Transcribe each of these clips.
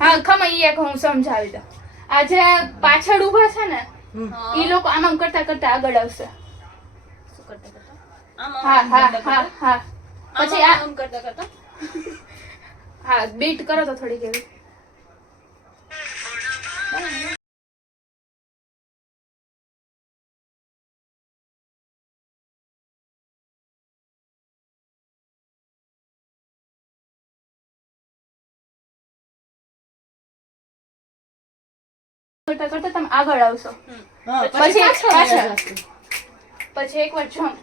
હા ખમા ઈ એક હું સમજાવી દઉં. આ જે પાછળ ઊભા છે ને ઈ લોકો આમ કરતા કરતા આગળ આવશે. શું કરતા કરતા? હા હા હા હા. પછી આ આમ કરતા કરતા હા બીટ કરો તો થોડીક એવી. કરતા કરતા તમે આગળ આવશો. પછી પછી એકવાર જમ્પ.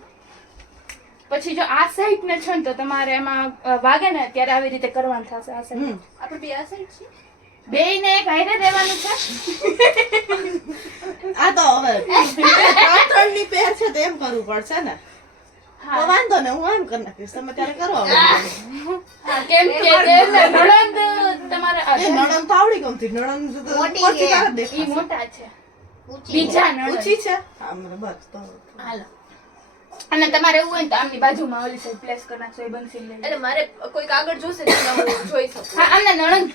પછી જો આ સાઈડ ને છો ને તો તમારે એમાં વાગે ને ત્યારે આવી રીતે કરવાનું થશે. આ સાઈડ આપણે બે આ સાઈડ છે. બેય ને એક હારે રહેવાનું છે. આ તો હવે ત્રણ ની પેર છે તો એમ કરવું પડશે ને. તો વાંધો ને હું એમ કરી નાખીશ તમે ત્યારે કરો. કેમ કે નણંદ તમારે એ નણંદ તો આવડી ગમતી નણંદ તો પછી તારે ઈ દેખાશે. મોટા છે. બીજા નણંદ ઊંચી છે આમ બસ તો હાલો. અને તમારે એવું હોય ને તો આમની બાજુમાં ઓલી સાઈડ પ્લેસ કરી નાખશો. એ બંસી લઈ એટલે મારે કોઈક આગળ જોશે તો હું જોઈ શકું. હા આમને નણંદ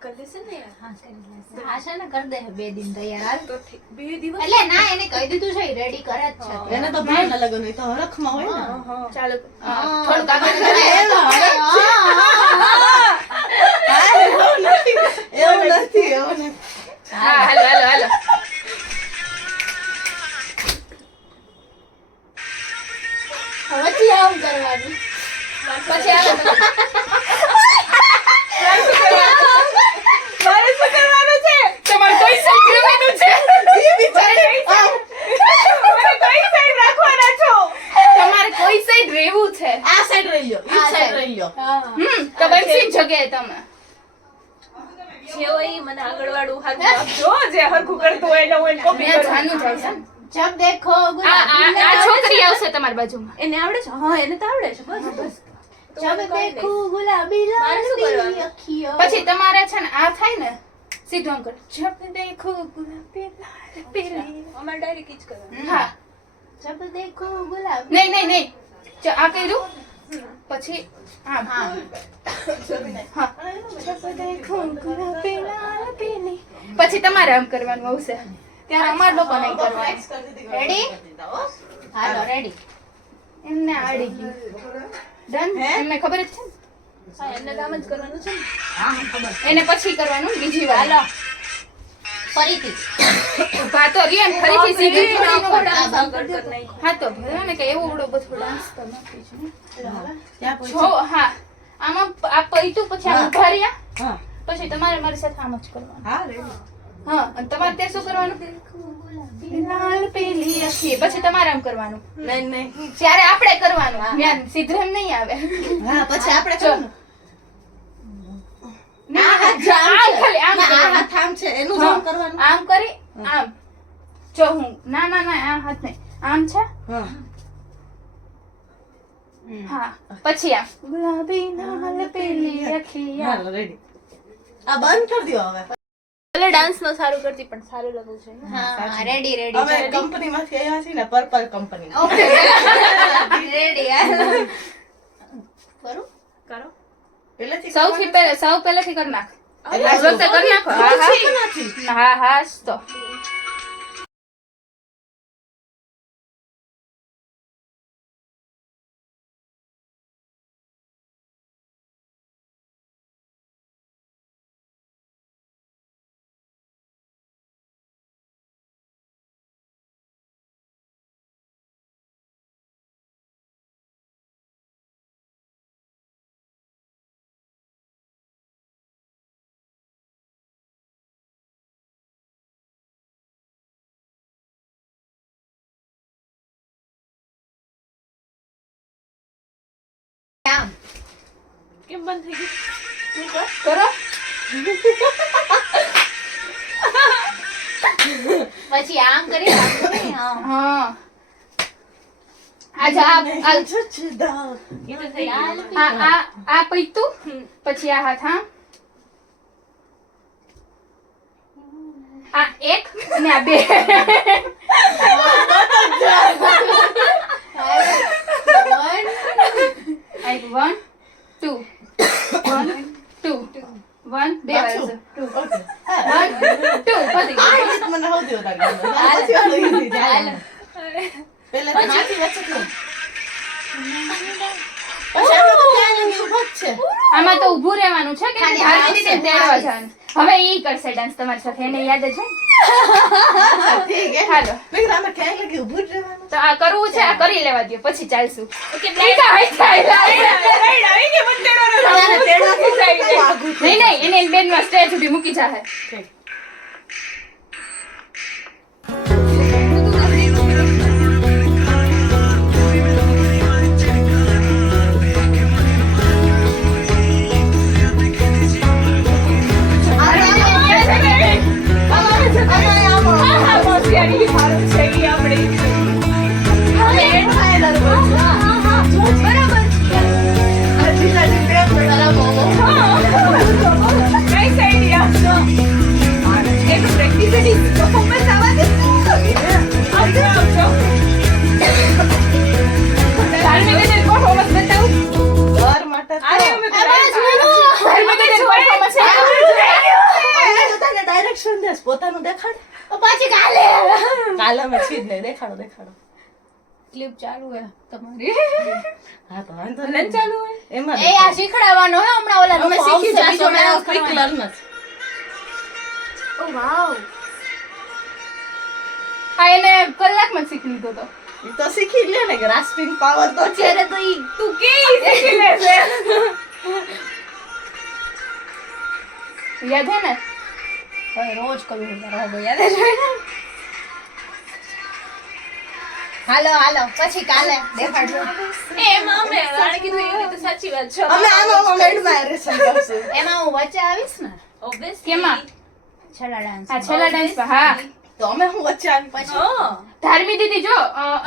કરી દેશે ને યાર. હા કરી લેશે. આશા ને કરી દે 2 દિન તૈયાર હાલ. તો ઠીક. 2 દિવસ એટલે ના એને કહી દીધું છે રેડી કરે જ છે. એને તો ભાઈ ના લગન હોય તો હરખમાં હોય ને. ચાલો થોડુંક આગળ એવું નથી એવું નથી. હા હાલો હાલો હાલો. હવેથી આમ કરવાનું. પછી હાલો મારે શું કરવાનું છે? તમારે કઈ સાઈડ રહેવાનું છે? મારે કઈ સાઈડ રાખવાના છો? તમારે કોઈ સાઈડ રહેવું છે. આ સાઈડ રહી લ્યો ઈ સાઈડ રહી લ્યો. તો બંસી જગ્યાએ તમે જે હોય ઈ મને આગળ વાળું હાથ આપજો. જે હરખું કરતું હોય એને હું એને કોપી મેં કરું. જાનું જાય છે. જબ દેખો આ છોકરી આવશે તમારી બાજુમાં. એને આવડે છે? હા એને તો આવડે છે. બસ બસ. તો જબ હું કરી દેખો લઈશ. ગુલાબી મારે શું લાલ કરવાનું? અખિયો. પછી તમારે છે ને આ થાય ને સીધું આમ કરો. જબ દેખો ગુલાબી લાલ પીલી. અમારે ડાયરેક્ટ ઈ જ કરવાનું. હા જબ દેખો ગુલાબી. નહીં નહીં નહીં જો આ કર્યું પછી આમ હા હા જબ દેખો ગુલાબી લાલ પીલી. પછી તમારે આમ કરવાનું આવશે. ત્યારે અમાર લોકો નહીં કરવાનું. રેડી હાલો રેડી. એમને આવડી ગયું. ડન. એમને ખબર જ છે ને? હા એમને કામ જ કરવાનું છે ને. એને પછી કરવાનું બીજી વાર. હાલો ફરીથી ઉભા તો રહ્યો ને ફરીથી સીધું થોડી ન કરો. આગળ કરી નાખ્યું. હા તો ભલે ને કે એવો બડો બધો ડાન્સ તો નથી જ ને. ત્યાં પછી જો હા આમાં આ પૈતું પછી આમ ઉભા રહ્યા હા પછી તમારે મારી સાથે આમ જ કરવાનું. હા રેડી. હા અને તમારે ત્યાં શું કરવાનું? લાલ પીલી અખી. પછી તમારે આમ કરવાનું. નહીં નહીં જ્યારે આપણે કરવાનું ત્યાં સીધું એમ નહીં આવે. હા પછી આપણે જો. કરવાનું. નહીં, આ હાથ આમ ખાલી આમ ના, આ કરવાનું. હાથ આમ છે એનું જ હા. આમ કરવાનું. આમ કરી આમ જો હું ના ના ના આ હાથ નહીં આમ છે હા હા પછી આમ ગુલાબી લાલ પીલી અખી. હાલો રેડી. આ બંધ કરી દ્યો હવે. ભલે ડાન્સ નો સારું કરતી પણ સારું લાગવું છે. હા રેડી રેડી અમે કંપનીમાંથી આવ્યા છીએ ને પર્પલ કંપની. ઓકે રેડી હાલો કરું કરો. પહેલેથી સૌથી પહેલા સૌ પહેલાથી કરી નાખ. અરે, આ જો તે કરી નાખો. હા કરવાનું હા નથી. હા હા જ તો આમ કેમ બંધ થઈ ગયું? કરો. પછી આમ કરી આમ કરી હા હા આજા આ જુદા. ઈ તો થઈ ગયું. આ પૈતું પછી આ હાથ હા આ એક અને આ બે. One. Like 1 2 1 2 1 1 2 વાર પાછું. આવશે 2 Okay. હા. 1 2 પતી આ ગયું. ગીત મને સૌથી વધારે ગમે. પછી વાળું easy છે. હાલો. પહેલા હાથી વચ્ચે થયું. પછી આમાં તો ક્યાંય લગી ઊભો જ છે. આમાં તો ઊભું રહેવાનું છે કે ખાલી ધારની આવશે, રીતે તેડવા જવાનું. હવે ઈ કરશે ડાન્સ તમારી સાથે, એને યાદ જ છે ને? ઠીક હે. હાલો. મેં કીધું આમાં ક્યાંય લગી ઊભું જ રહેવાનું. તો આ કરવું છે, આ કરી લેવા દો, પછી ચાલશું. ઓકે ઈ કાંઈ થાય ના. રાઈડ આવી કે મને તેડવાનો તારે તેડવાથી થઈ જાય. કેટલું આઘું છે. નહીં નહીં, એને બેનમાં સ્ટેજ સુધી મૂકી જાહે. ઠીક. ધાર્મિક રીતે performance બતાવું. ઘર માટે તો ધાર્મિક રીતે performance છે. અમને બધાને direction દેશ, પોતાનું દેખાડ. પછી કાલે કાલે અમે છીએ જ નહીં. દેખાડો. ક્લિપ ચાલુ હે તમારી હા તો વાંધો લન નહીં. ચાલુ હોય એમાં એ આ શીખડાવવાનો હે હમણાં ઓલા અમે લોકો શીખી આવશે, જશું. બીજો અમે dance quick કરવાનો. learners. ઓ વાવ. આ એને કલાકમાં જ શીખી લીધો તો. ઈ તો શીખી લે ને ગ્રાસ્પિંગ પાવર તો છે. અત્યારે તો ઈ તું કે શીખી લેશે યાદ હે ને? હવે રોજ કરું છું તારા હવે યાદ છે હાલો પછી કાલે દેખાડજો એમાં અમે રાણે કીધું એ રીતે સાચી વાત છે અમે આનો એડમાયરેશન કરશું. એમાં હું વચ્ચે આવીશ ને Obviously. કેમાં? છેલ્લા ડાન્સ આ છેલ્લા ડાન્સ પર હા. તો અમે હું વચ્ચે આવી પછી હા. ધાર્મિક દીદી જો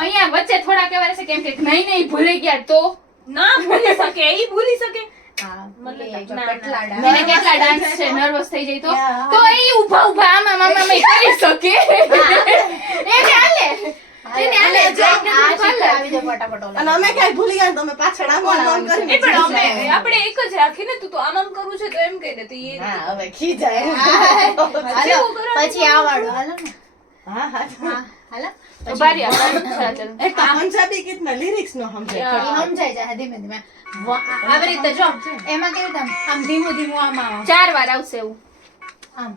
અહીંયા વચ્ચે થોડા કહેવાય છે કેમ કે નહીં ભૂલી ગયા તો ના ભૂલી શકે એ ભૂલી શકે હા મને મને ના, કેટલા ના. ડાન્સ એને કેટલા ડાન્સ છે નર્વસ થઈ જાય તો Yeah. તો એ ઊભા ઊભા આમાં કરી શકે એને હાલે એને હાલે અને જો જો આ શીખડાવી દો ફટાફટ ઓલા. અને અમે કઈ ભૂલી ગયા ને તો અમે પાછળ આમ કરીને એ પણ અમે આપણે એક જ રાખીને તું તો આમ કરવું છે તો એમ કહી દે તો એ હા હવે ખીજાય. હાલો, જેવું કરો ને પછી આવડો હાલો ને હા હા હા હાલો ઉભા રહ્યા ચાલ ચાલ એક તો પંજાબી ગીતના lyrics નો સમજાય. Yeah. ઈ સમજાય જાય ધીમે ધીમે આવી રીતે જો એમાં કેવું આમ ધીમું આમ આમ 4 વાર આવશે એવું આમ